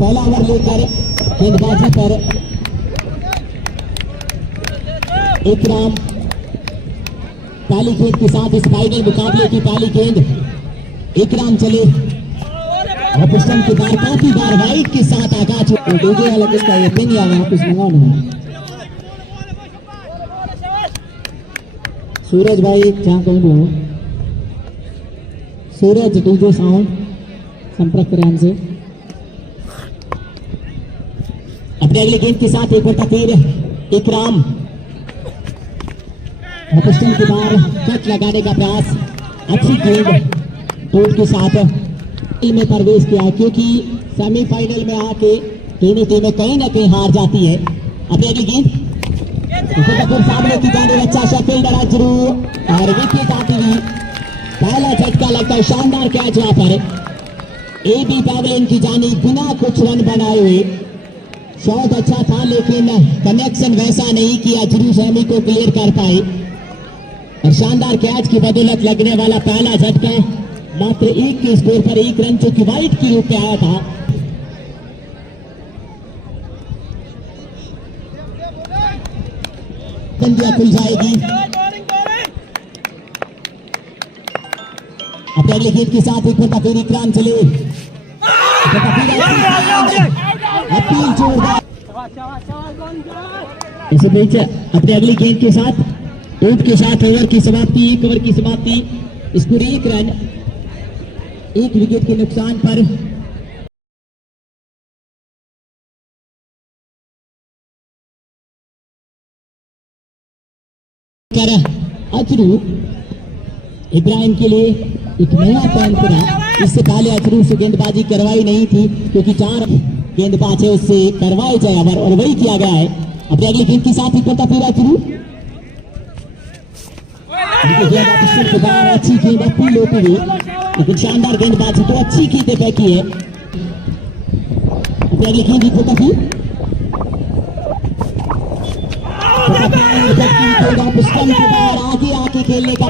पहला ओवर लेकर गेंदबाजी पर इकराम पहली गेंद के साथ इस फाइनल मुकाबले की पहली गेंद इकराम चले ऑपोजिशन के बार काफी बार वाइड के साथ आगाज डीजे वाला किसका ये पिन या वापस मंगाना सूरज भाई जहाँ कहीं भी हो सूरज डीजे साउंड संपर्क करें हमसे अपने अगले गेंद के साथ एक बार फिर इकराम ऑपोजिशन के बाहर कट लगाने का प्रयास अच्छी गेंद टोट के साथ में प्रवेश किया क्योंकि सेमीफाइनल में आके दोनों टीमें कहीं ना कहीं हार जाती है। अपनी अगली गेंद सामने की जाने अच्छा सा फील्डर अजरू और विकेट आती हुई पहला झटका लगता है शानदार कैच वहां पर एबी पैवलियन की जानी बिना कुछ रन बनाए हुए शॉट अच्छा था लेकिन कनेक्शन वैसा नहीं कि अजरू सैमी को क्लियर कर पाए और शानदार कैच की बदौलत लगने वाला पहला झटका मात्र एक के स्कोर पर एक रन जो कि वाइड के रूप में आया था। बंदिया खुल जाएगी अपने अगले गेंद के साथ एक बार फिर इकराम चले अपील जोरदार इस बीच अपने अगली गेंद के साथ टोट के साथ ओवर की समाप्ति एक ओवर की समाप्ति स्कोर एक रन एक विकेट के नुकसान पर अजरू इब्राहिम के लिए एक नया पॉइंट करा। इससे पहले अजरू से गेंदबाजी करवाई नहीं थी क्योंकि 4 गेंदबाज है उससे करवाए जाए ओवर और वही किया गया है। अपने अगली गेंद के साथ ही पता फिर अजरू अच्छी गेंद अपील होती हुई लेकिन शानदार गेंदबाजी तो अच्छी की फेंकी है। अपनी अगली गेंद को काफी आगे आके खेलने का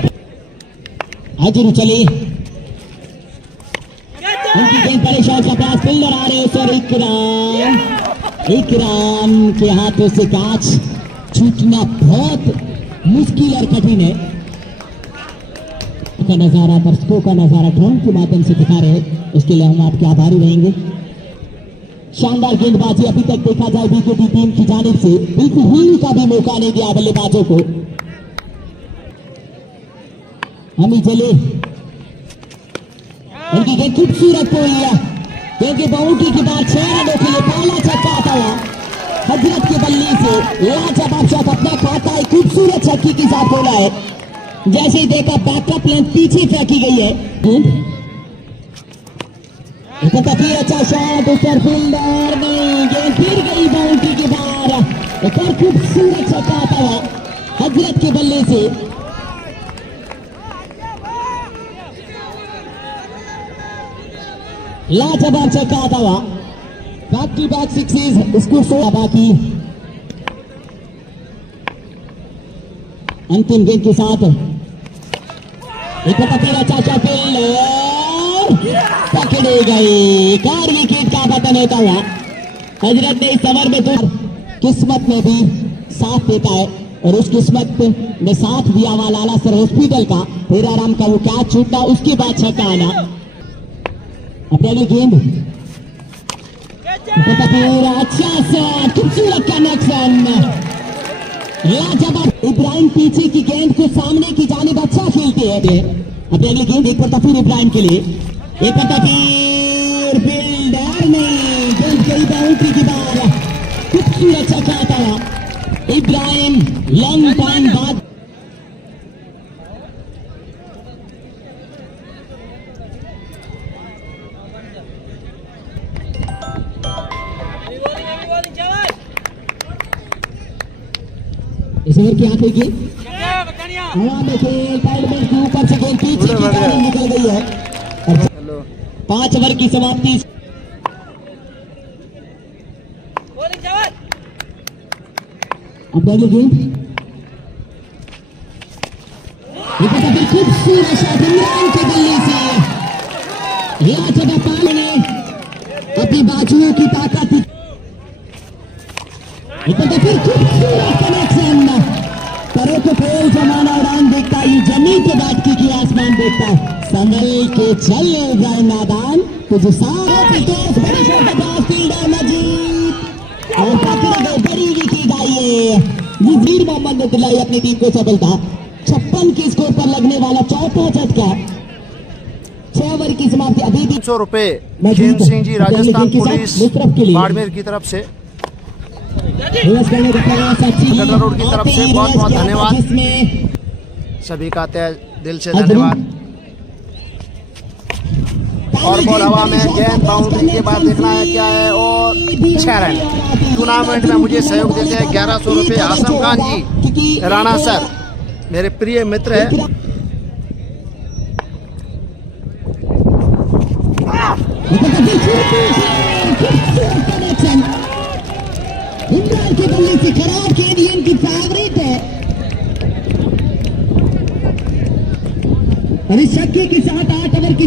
अजरू चले उनकी गेंद पर शॉट का प्रयास फील्डर आ रहे सर इकराम के हाथों से कैच छूटना बहुत मुश्किल और कठिन है। का नजारा दर्शकों का नजारा ड्रोन के माध्यम से दिखा रहे हैं उसके लिए हम आपके आभारी रहेंगे। शानदार गेंदबाजी अभी तक देखा जाए बीकेटी टीम की जानिब से बिल्कुल हील का भी मौका नहीं दिया बल्लेबाजों को। हमी चले उनकी गेंद खूबसूरत हो लिया क्योंकि बाउंड्री के बाद 6 रनों के लिए पहला छक्का आता हुआ हजरत के बल्ले से लाजवाब शॉट अपना खाता है खूबसूरत छक्के के साथ बोला है। जैसे ही देखा बैकअप लेंथ पीछे फेंकी गई है फिर अच्छा शॉट ऊपर फील्डर नहीं गेंद फिर गई बाउंड्री के बाहर एक और खूबसूरत छक्का आता हुआ हजरत के बल्ले से। लाजवाब छक्का आता हुआ बैक टू बैक सिक्सेस इसको 16 बाकी अंतिम गेंद के साथ एक अच्छा पकड़े गए 4 विकेट का पतन होता हुआ हजरत ने इस ओवर में तो किस्मत में भी साथ देता है और उस किस्मत ने साथ दिया हुआ लाला सर हॉस्पिटल का फिर आराम का वो कैच छूटना उसके बाद छक्का आना। अपने अगली गेंद अच्छा शॉट खूबसूरत कनेक्शन लाजवाब इब्राहिम पीछे की गेंद को सामने की जानिब अच्छा खेलते हैं। अपनी अगली गेंद एक पर फिर इब्राहिम के लिए एक पर फिर फील्डर ने गेंद गई बाउंड्री की बाहर खूबसूरत छक्का आता हुआ इब्राहिम लॉन्ग टाइम बाद इस ओवर की आखिरी गेंद हवा में खेल बैटमैन के ऊपर से गेंद पीछे की तरफ निकल गई है। 5 ओवर की समाप्ति। अब पहली गेंद खूबसूरत शॉट इमरान के बल्ले से जगह पाल ने अपनी बाजुओं की ताकत फिर खूबसूरत कनेक्शन करो तो खेल जमाना उड़ान देखता ये जमीन पे बैठ की आसमान देखता संभल के चल जाए मैदान तुझे सारे बड़ी शॉट फील्डर मजीद और पकड़ गए बड़ी विकेट आई है वीर मोहम्मद ने दिलाई अपनी टीम को सफलता 56 के स्कोर पर लगने वाला चौथा झटका 6 ओवर की समाप्ति अभी भी 300 रुपए खेम सिंह जी राजस्थान पुलिस बाड़मेर की तरफ से गडरा रोड की तरफ से बहुत बहुत धन्यवाद सभी का तहे दिल से धन्यवाद। और बॉल हवा में गेंद बाउंड्री के बाद देखना है क्या है और 6 रन। टूर्नामेंट में मुझे सहयोग देते हैं 1100 रुपए आसम खान जी राणा सर मेरे प्रिय मित्र है। इमरान के बल्ले से खराब केडियन की फेवरेट है और इस छक्के के साथ 8 ओवर की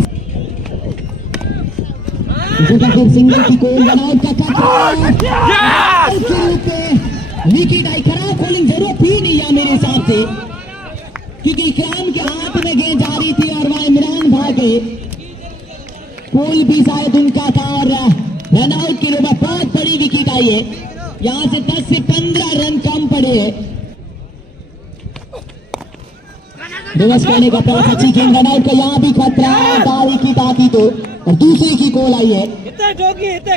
सिंगल की कोल बनाओ का विकेट आई खराब बॉलिंग जरूरत ही नहीं है मेरे हिसाब से क्योंकि इकराम के हाथ में गेंद जा रही थी और वह इमरान भागे कोई भी शायद उनका था और रन आउट के रूप में बहुत बड़ी विकेट आई है यहाँ से 10 से 15 रन कम पड़े हैं। रिवर्स करने का प्रयास अच्छी गेंद रन आउट का यहाँ भी खतरा दावी की ताकी तो और दूसरी की गोल आई है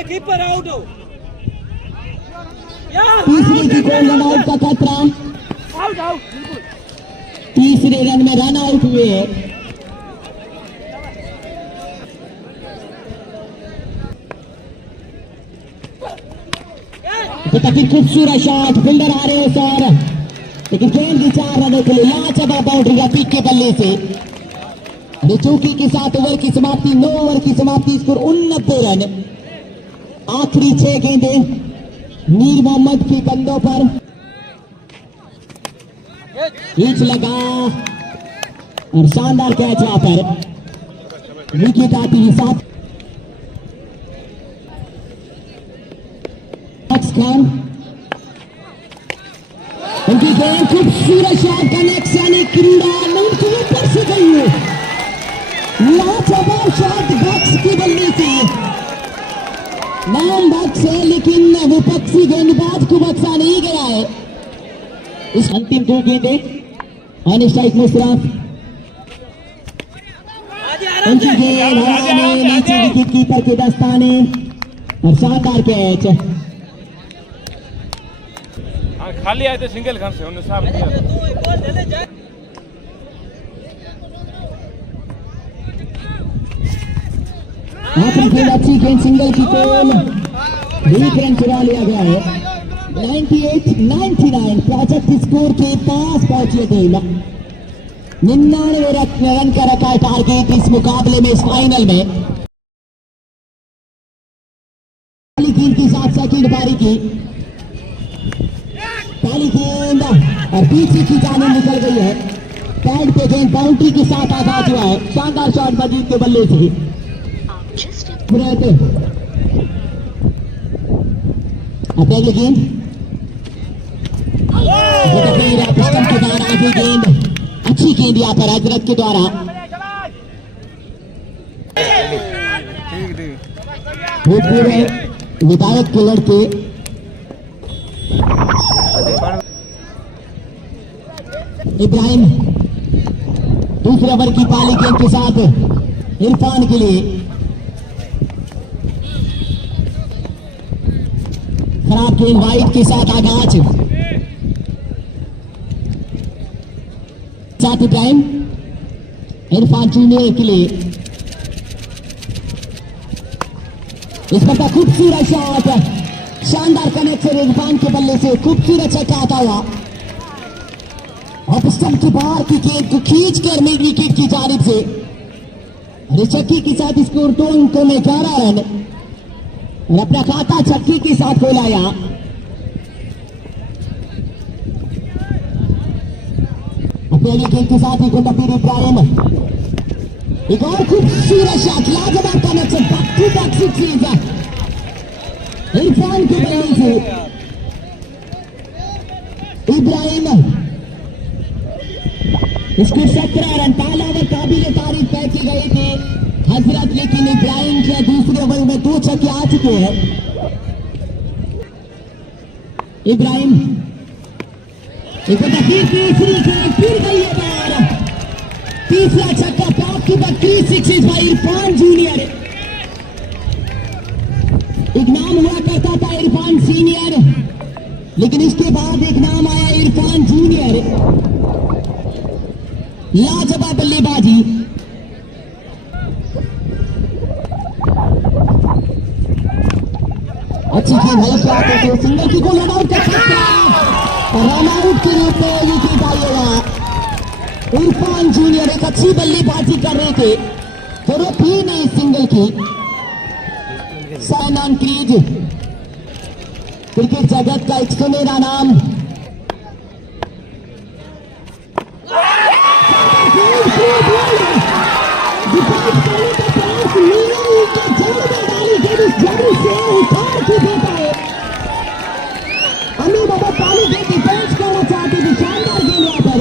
कीपर आउट हो तीसरी की गोल रन आउट का खतरा तीसरे रन में रन आउट हुए हैं। खूबसूरत शॉट फील्डर आ रहे हैं सर लेकिन गेंद की 4 रनों के लिए लाजवाब बाउंड्री का पीक के बल्ले से चौकी के साथ ओवर की समाप्ति 9 ओवर की समाप्ति स्कोर 69 रन। आखिरी 6 गेंदें मीर मोहम्मद के कंधों पर रीच लगा और शानदार कैच वहां पर विकेट आती है साथ खान उनकी गेंद खूबसूरत शॉट कनेक्शन क्रीड़ा के ऊपर से गई है लाजवाब शॉट बॉक्स की बल्ली से नाम बॉक्स है लेकिन विपक्षी गेंदबाज को बक्सा नहीं गया है। इस अंतिम 2 गेंदें ऑन स्ट्राइक मुशर्रफ उनकी गेंद हवा में नीचे विकेट कीपर के दस्ताने और शानदार कैच खाली आए थे सिंगल खान से उन्हें साफ किया आखिरी गेंद अच्छी गेंद सिंगल की गोल 20 रन चुरा लिया गया है 98-99 प्रोजेक्ट स्कोर के पास पहुंची टीम 99 रन का रखा है टारगेट इस मुकाबले में इस फाइनल में। पहली गेंद की साथ सेकंड पारी की पहली गेंद और पीछे की जाने निकल गई है पैड पे गेंद बाउंड्री के साथ आघात हुआ है शानदार शॉट मजीद के बल्ले से अगली गेंद के द्वारा आगे गेंद अच्छी गेंद यहाँ पर हजरत के द्वारा पूरे विधायक के लड़के इब्राहिम दूसरे ओवर की पहली गेंद के साथ इरफान के लिए खराब गेंद वाइट के साथ आगाज साथ इब्राहिम इरफान जूनियर के लिए इस पर का खूबसूरत शॉट शानदार कनेक्शन इरफान के बल्ले से खूबसूरत छक्का आता हुआ और स्टंप के बाहर की गेंद को खींच कर मिड विकेट की जानिब से छक्के के साथ स्कोर 2 अंकों में 11 रन और अपना खाता छक्के के साथ खोलाया। पहली गेंद के साथ ही गोलकीपर इब्राहिम एक और खूबसूरत शॉट लाजवाब connection back to back six Irfan की बल्ले से इब्राहिम, इसको 17 रन, पहला ओवर काबिल तारीफ तय की गई थी हजरत, लेकिन इब्राहिम के दूसरे ओवर में 2 छक्के आ चुके हैं। इब्राहिम एक तीसरी गेंद, फिर गई है बाहर, तीसरा छक्का प्राप्त, 3 सिक्सेस बाय इरफान जूनियर। एक नाम हुआ करता था इरफान सीनियर, लेकिन इसके बाद एक नाम आया इरफान जूनियर। लाजवाब बल्लेबाजी, अच्छी खेल है, सिंगल की को रन आउट कर सकता है, रन आउट के रूप में विकेट आएगा। इरफान जूनियर एक अच्छी बल्लेबाजी कर रहे थे, जरूरत ही नहीं सिंगल की। साइन ऑन क्रीज, क्रिकेट जगत का एक सुनहरा नाम। अमी बाबा पाली के डिफेंस करना चाहते थे, शानदार गेंद यहाँ पर,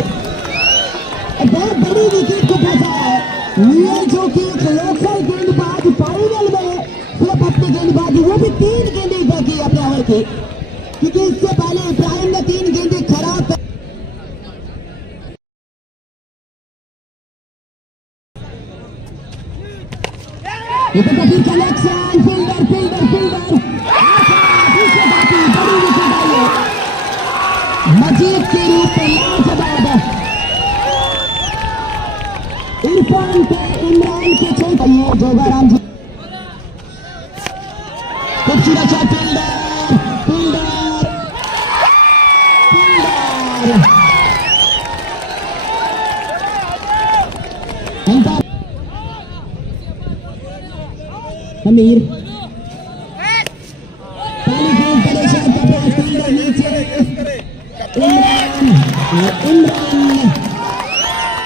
बहुत बड़ी विकेट को फंसा है। नील जो कि एक लोकल गेंदबाज फाइनल में सिर्फ अपनी गेंदबाजी, वो भी 3 गेंदें इधर की अपने ओवर की, क्योंकि इससे पहले इब्राहिम ने 3 गेंदें खराब। कनेक्शन, फील्डर फील्डर फील्डर, बड़ी विकेट आई है मजीद के रूप में, लाजवाब। इरफान को इमरान के छोड़ है जोगाराम जी, खूबसूरत शॉट, फील्डर फील्डर फील्डर, अमीर पाली गेंद परेशान का प्रयास, फील्डर नीचे, इमरान इमरान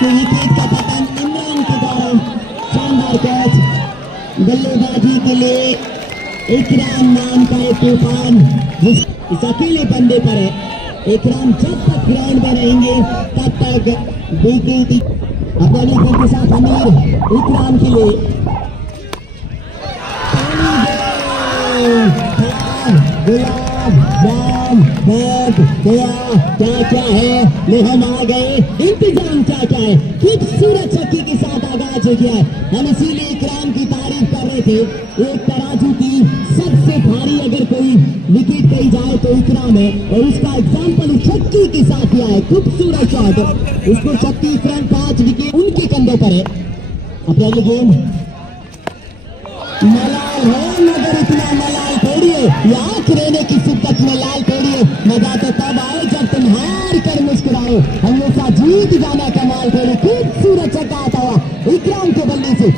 के विकेट का पतन, इमरान के द्वारा शानदार कैच। बल्लेबाजी के लिए इकराम नाम का एक तूफान इस अकेले बंदे पर है। इकराम जब तक ग्राउंड में रहेंगे तब तक विकेट अपने विकेट के साथ अमीर इकराम के लिए। गुलाब जाम बैठ गया, क्या क्या है ले हम आ गए, इंतजाम क्या क्या है, खूबसूरत छक्के के साथ आगाज हो गया है। हम इसीलिए इकराम की तारीफ कर रहे थे, एक तराजू की सबसे भारी अगर कोई विकेट कही जाए तो इकराम है, और उसका एग्जाम्पल छक्के के साथ किया है। खूबसूरत शॉट, उसको 36 रन 5 विकेट उनके कंधों पर है। अब पहले गेम मलाल है, मगर इतना मलाल थोड़ी है, आंख रहने की शिद्दत में लाल थोड़ी है। मजा तो तब आए जब तुम हार कर मुस्कुराओ, हमेशा जीत जाना कमाल थोड़ी। खूबसूरत छक्का आता हुआ इकराम के बल्ले से,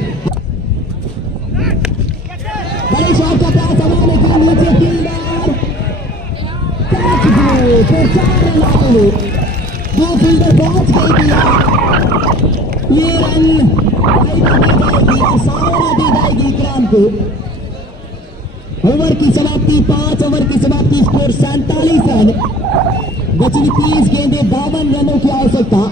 बड़े शॉट का प्रयास हमारे के नीचे, फील्डर कैच दो, तो 4 रन आते हुए 2 फील्डर पहुंच गई थी। ये रन सारा दी जाएगी इकराम को। ओवर की समाप्ति 5 ओवर की समाप्ति, स्कोर 47 रन, बची 30 गेंदें, 52 रनों की आवश्यकता।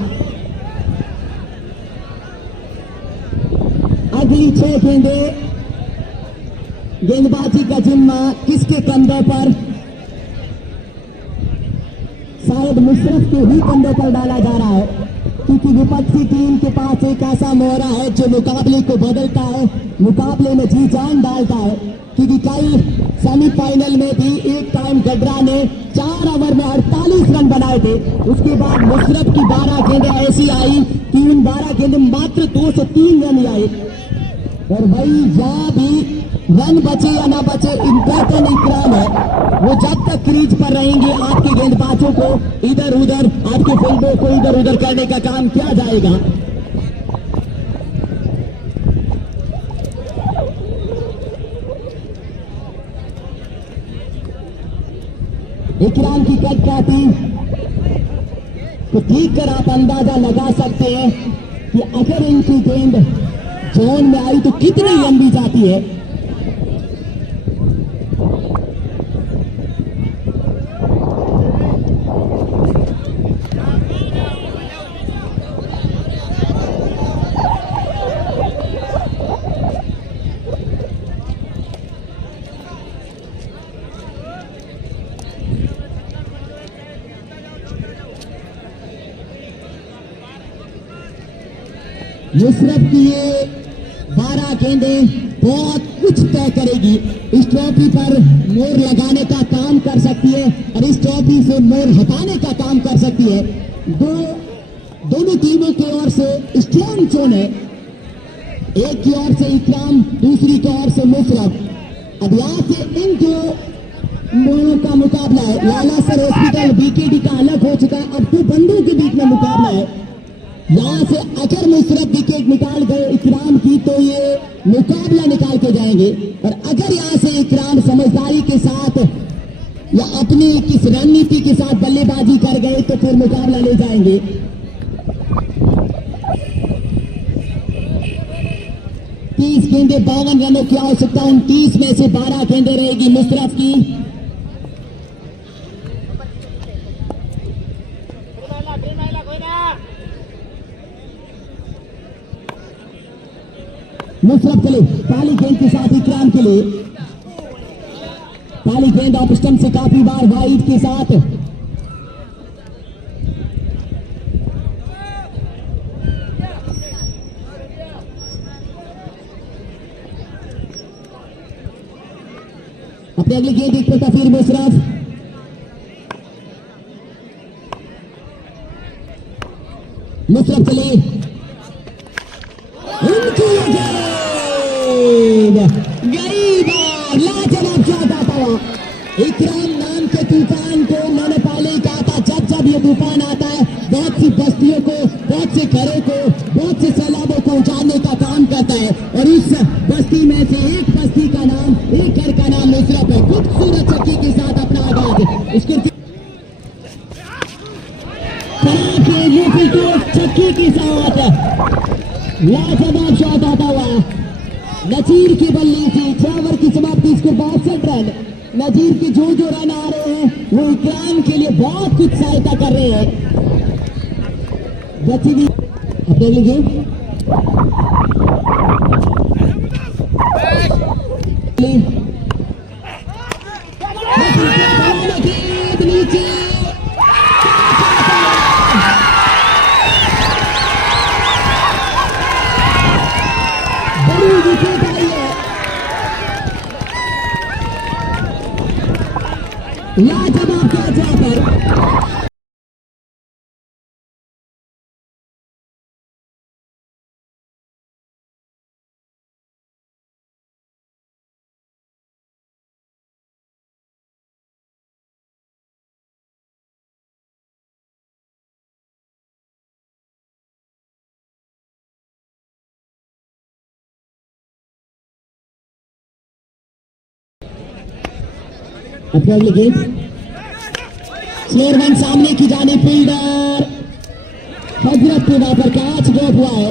अगली 6 गेंदें, गेंदबाजी का जिम्मा किसके कंधों पर? शायद मुशर्रफ के ही कंधों पर डाला जा रहा है, क्योंकि विपक्षी टीम के पास एक ऐसा मोहरा है जो मुकाबले को बदलता है, मुकाबले में जी जान डालता है। क्योंकि कल सेमीफाइनल में भी एक टाइम गडरा ने 4 ओवर में 48 रन बनाए थे। उसके बाद मुशर्रफ की 12 गेंदें ऐसी आई कि उन 12 गेंदें मात्र 2 से 3 रन आए, और वही जहां भी रन बचे या ना बचे, इम्पोर्टेंट इकराम है। वो जब तक क्रीज पर रहेंगे आपके गेंदबाजों को इधर उधर, आपके फील्डों को इधर उधर करने का काम किया जाएगा। इकराम की कद काटी तो ठीक कर आप अंदाजा लगा सकते हैं कि अगर इनकी गेंद जोन में आई तो कितनी लंबी जाती है। मुशर्रफ की ये 12 गेंदें बहुत कुछ तय करेगी। इस ट्रॉफी पर मोर लगाने का काम कर सकती है और इस ट्रॉफी से मोर हटाने का काम कर सकती है। दोनों टीमों की ओर से स्ट्रॉन्ग जोन है, एक की ओर से इकराम, दूसरी की ओर से मुशर्रफ। अब यहाँ से इन दो मोरों का मुकाबला है। लाला सर हॉस्पिटल बीकेडी का अलग हो चुका है, अब दो बंदों के बीच में मुकाबला है। यहाँ से अगर मुशर्रफ विकेट निकाल गए इकराम की तो ये मुकाबला निकाल के जाएंगे, और अगर यहाँ से इकराम समझदारी के साथ या अपनी किस रणनीति के साथ बल्लेबाजी कर गए तो फिर मुकाबला ले जाएंगे। 30 गेंदे 52 रनों की आवश्यकता, 29 में से 12 गेंदे रहेगी मुशर्रफ की। मुशर्रफ चले पहली गेंद के साथ इकराम के लिए। पहली गेंद ऑफ स्टंप से काफी बार वाइड के साथ। अपनी अगली गेंद एक पर फिर मुशर्रफ। मुशर्रफ चले गई बार लाजवाब शॉट आता हुआ। इकराम नाम के तूफान को मैंने पहले ही कहा था, जब जब ये तूफान आता है बहुत सी बस्तियों को, बहुत से घरों को, बहुत से सैलाबों को उजाड़ने का काम करता है, और इस बस्ती में से एक बस्ती का नाम, एक घर का नाम मुशर्रफ है। खूबसूरत छक्के के साथ अपना आगाज, इसके छक्के के साथ लाजवाब शॉट आता हुआ। नजीर की बल्ले से 6 ओवर की समाप्ति, स्कोर 62 रन। नजीर के जो रन आ रहे हैं वो इकराम के लिए बहुत कुछ सहायता कर रहे हैं। बच्ची भी अपने लीजिए नीचे बड़ी विकेट आई है। लाजवाब कैच यहाँ पर। अपनी अगली गेंद स्लोअर वन सामने की जाने फील्डर हजरत के वहां पर कैच ड्रॉप हुआ है।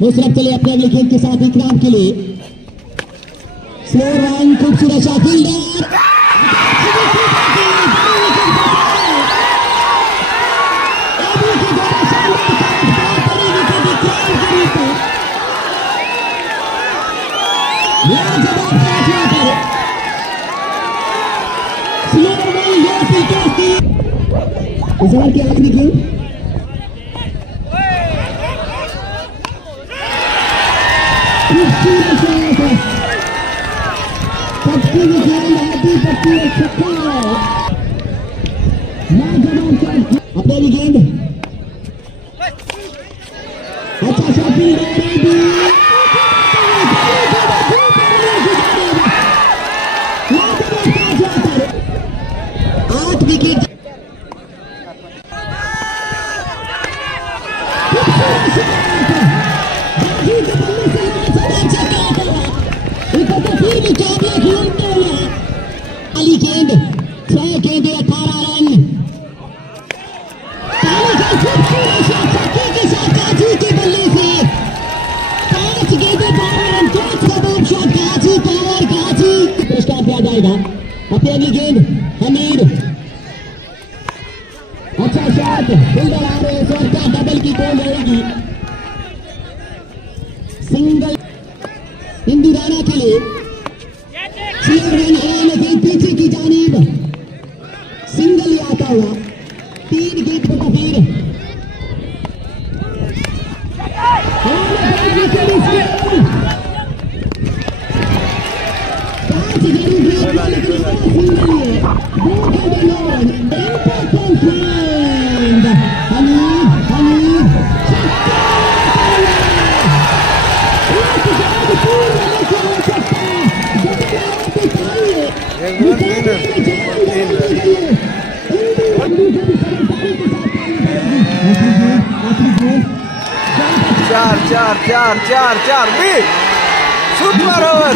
मुशर्रफ चले अपने अगली गेंद के साथ इकराम के लिए। स्लोअर वन खूबसूरत शॉट, फील्डर इस ओवर की आखिरी गेंद पट्टी की गेंद आधी पट्टी में छक्का। अपने भी गेंद अच्छा शॉट, आठ विकेट। अली गेंद 6 गेंदे 18 रन। के साथ काजी के बल्ले से 5 गेंदे 12 रन। शॉट काजी पावर काजी पुरस्कार दिया जाएगा। अपनी अगली गेंद हमीद, अच्छा शॉट, फील्डर आ रहे हैं, क्या डबल की कॉल रहेगी। सिंगल हिंदू राणा के लिए पीछे की जानिब चार बी सुपर ओवर